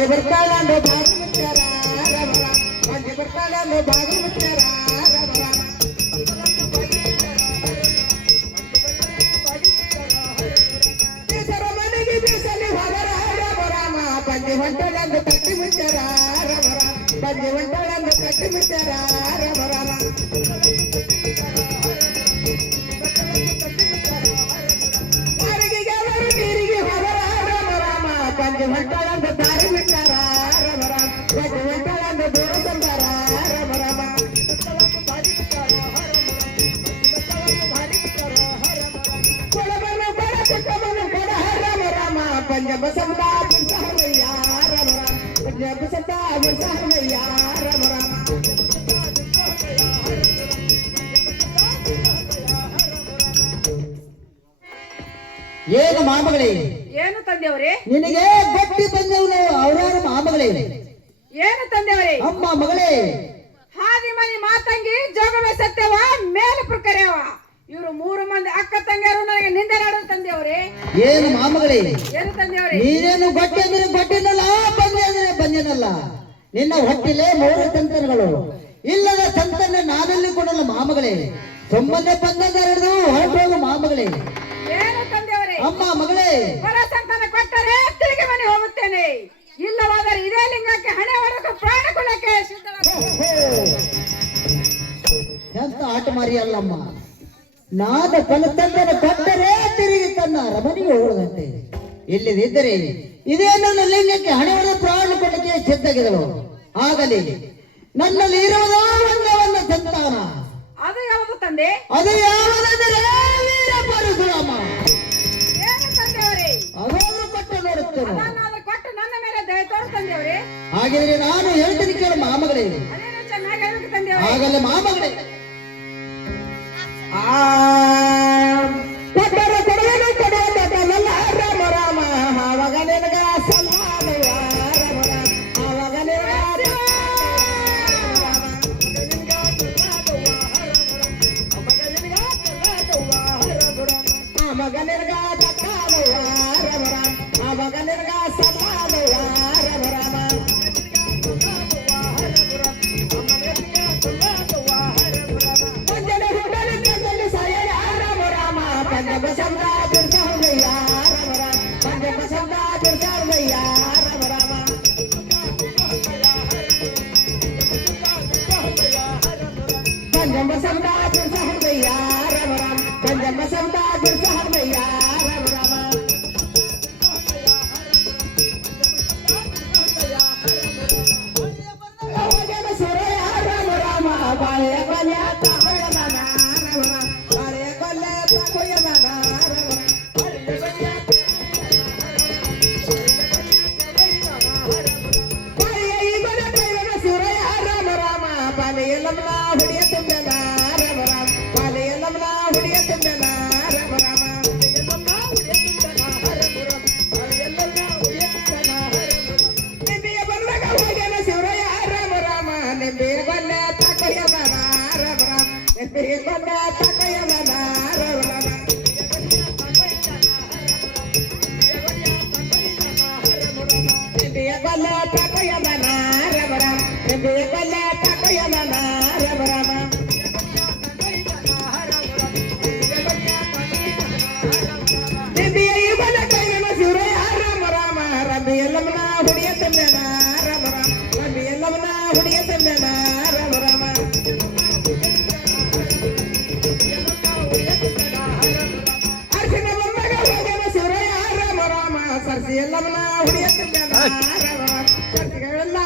ಪಂಜೆ ಬರ್ತಾಳಂದು ಬಾಗಿ ಮುಚ್ಚಾರ ರಾಮ ರಾಮ ಪಂಜೆ ಬರ್ತಾಳಂದು ಬಾಗಿ ಮುಚ್ಚಾರ ರಾಮ ರಾಮ ಬೀಸರ ಮನೆಗೆ ಬೀಸಲಿ ಹೋದರ ರಾಮ ರಾಮ ಪಂಜೆ ಹೊಂಟಳಂದು ಕಟ್ಟಿ ಮುಚ್ಚಾರ ರಾಮ ರಾಮ ಪಂಜೆ ಹೊಂಟಳಂದು ಕಟ್ಟಿ ಮುಚ್ಚಾರ ರಾಮ ರಾಮ ಪಂಜೆ ಹೊಂಟಾಳಂದ ದಾರಿ ಬಿಟ್ಟಾರ ರಾಮ ರಾಮ ಪಂಜೆ ಹೊಂಟಾಳಂದ ದೂರ ತಂದಾರ ರಾಮ ರಾಮ ಕೊಡಬನ್ನು ಕೊಡ ಕೊಟ್ಟಬನ್ನು ಕೊಡ ರಾಮ ರಾಮ ಪಂಜ ಬಸಂತ ಬಿಡ್ಸಹರಯ್ಯ ರಾಮ ರಾಮ ಪಂಜ ಬಸಂತ ಬಿಡ್ಸಹರಯ್ಯ ರಾಮ ರಾಮ ಏನು ಮಾಮಗಳೇ ಏನು ತಂದೆಯವರೇ ನಿನಗೆ ಗಟ್ಟಿ ಬಂದವನು ಅವರಾರ ಮಾಮಗಳೇ ಏನು ತಂದೆಯವರೇ ಅಮ್ಮ ಮಗಳೇ ಹಾದಿ ಮನಿ ಮಾತಂಗಿ ಜೋಗವೇ ಸತ್ಯವ ಮೇಲೆ ಪ್ರಕರ್ಯವ ಇವರು ಮೂರು ಮಂದಿ ಅಕ್ಕ ತಂಗಿಯರು ನನಗೆ ನಿಂದೆ ನಾಡು ತಂದೆಯವರೇ ಏನು ಮಾಮಗಳೇ ಏನು ತಂದೆಯವರೇ ನೀನೇನು ಗಟ್ಟಿ ಅಂದ್ರೆ ಗಟ್ಟಿನಲ್ಲ ಬಂದೆ ಅಂದ್ರೆ ಬಂದೇನಲ್ಲ ನಿನ್ನ ಹೊಟ್ಟಿಲೆ ಮೂರು ಸಂತಾನಗಳು ಇಲ್ಲದ ಸಂತಾನ ನಾನಲ್ಲಿ ಕೊಡಲ್ಲ ಮಾಮಗಳೇ ಸುಮ್ಮನೆ ಬಂದ ಹಿಡಿದು ಹೊರಟೋಗು ಮಾಮಗಳೇ ಏನು ತಂದೆಯವರೇ ಅಮ್ಮ ಮಗಳೇ ಹೊರ ಸಂತಾನ ಕೊಟ್ಟರೆ ತಿರುಗಿ ಮನೆ ಹೋಗುತ್ತೇನೆ ಇಲ್ಲವಾದರೆ ಇದೇ ಲಿಂಗಕ್ಕೆ ಹಣೆ ಹೊರಕ್ಕೆ ಪ್ರಾಣ ಕೊಡಕ್ಕೆ ಎಂತ ಆಟ ಮಾರಿ ಅಲ್ಲಮ್ಮ ನಾದ ಫಲತಂದನ ಕೊಟ್ಟರೆ ತಿರುಗಿ ತನ್ನ ರಮಣಿಗೆ ಹೋಗದಂತೆ ಇಲ್ಲದಿದ್ದರೆ ಇದೇ ನನ್ನ ಲಿಂಗಕ್ಕೆ ಹಣೆ ಹೊರ ಪ್ರಾಣ ಕೊಡಕ್ಕೆ ಸಿದ್ಧಗಿದಳು ಆಗಲಿ ನನ್ನಲ್ಲಿ ಇರುವುದೋ ಒಂದೇ ಒಂದು ಸಂತಾನ ಅದು ಯಾವುದು ತಂದೆ ಅದು ಯಾವುದಂದರೆ ವೀರ ಪರಶುರಾಮ ಏನು ತಂದೆಯವರೇ ಅದನ್ನು ಕೊಟ್ಟು ನೋಡುತ್ತೇನೆ ಅದನ್ನಾದ್ರೂ ಕೊಟ್ಟು ನನ್ನ ಮೇಲೆ ದಯ ತೋರು ತಂದೆಯವರೇ ಹಾಗಿದ್ರೆ ನಾನು ಹೇಳ್ತೀನಿ ಕೇಳು ಮಾಮಗಳೇ ಅದೇನು ಚೆನ್ನಾಗಿ ಹೇಳ್ಬೇಕು ತಂದೆಯವರೇ ಆಗಲೇ ಮಾಮಗಳೇ ಕೊಟ್ಟರ ಕೊಡುವೆನು ಕೊಡುವುದಲ್ಲ ರಾಮ ರಾಮ ಆವಾಗ ನಿನಗ ಸಲ್ಲಾನವ ರಾಮ ರಾಮ ಆವಾಗ ನಿನಗ ಆವಾಗ ನಿನಗ ತಕ್ಕಾದವ ರಾಮ ರಾಮ ಆವಾಗ ನಿನಗ ಸಲ್ಲಾನವ ರಾಮ ರಾಮ ಪಂಜನ ಹುಡಲಿ ಪಂಜನ ಸಾಯ ರಾಮ ರಾಮ ಪಂಜ ಬಸಂತ ಬಿಡ್ಸಹರಯ್ಯ ರಾಮ ರಾಮ ಪಂಜ ಬಸಂತ ಬಿಡ್ಸಹರಯ್ಯ ರಾಮ ರಾಮ ಪಂಜ ಬಸಂತ ಬಿಡ್ಸಹರಯ್ಯ ರಾಮ ರಾಮ ಪಂಜ ಬಸಂತ ಬಿಡ್ಸಹರಯ್ಯ ರಾಮ ರಾಮ ಸುರಯ ರಾಮ ರಾಮ ಬಾಳೆಯ ಕೊಲ್ಯ ತಗೊಳ್ಳ ಮನ ರಾಮ ರಾಮ ಬಾಳೆಯ ಕೊಲ್ಯ ತಗೊಳ್ಳ ಮನ ರಾಮ ಬಾಳೆಯ ಈಗಲ ಕೈವನ ಸುರಯ ರಾಮ ರಾಮ ಬಾಳೆಯ ಲಮ್ನ ಹುಡಿಯ ತುಂಬನ ರಾಮ ರಾಮ ಬಾಳೆಯ ಲಮ್ನ ಹುಡಿಯ ತುಂಬನ ರಾಮ ರಾಮ ನಿಂಬೆಯ ಬಂದಾಗ ಹೋಗ್ಯಾನ ಶಿವರಯ ರಾಮ ರಾಮ ನಿಂಬೆಯ ಬಂದ ತಕೊಯ್ಯ ಮನ ರಾಮ ರಾಮ ನಿಂಬೆಯ ಬಂದ ತಕೊಯ್ಯ ಮನ ರಾಮ ರಾಮ ನಿಂಬೆಯ ಬಂದ ತಕೊಯ್ಯ ಮನ ರಾಮ ರಾಮ ನಿಂಬೆಯ ಬಂದ ತಕೊಯ್ಯ ಮನ ರಾಮ ರಾಮ ನಿಂಬೆಯ ಈ ಬಂದ ಕೈವನ ಶಿವರಯ ರಾಮ ರಾಮ ರಂಬೆಯ ಲಮ್ನ ಹುಡಿಯ ತುಂಬನ ರಾಮ ರಾಮ ರಂಬೆಯ ಲಮ್ನ ಹುಡಿಯ ತುಂಬನ ರಾಮ ರಾಮ ಅರ್ಶನ ಮೊಮ್ಮಗ ಹೋಗನ ಶಿವರಯ ರಾಮ ರಾಮ ಸರ್ಸಿ ಲಮ್ನ ಹುಡಿಯ ತುಂಬನ ರಾಮ ರಾಮ ಸರ್ಸಿಗಳೆಲ್ಲ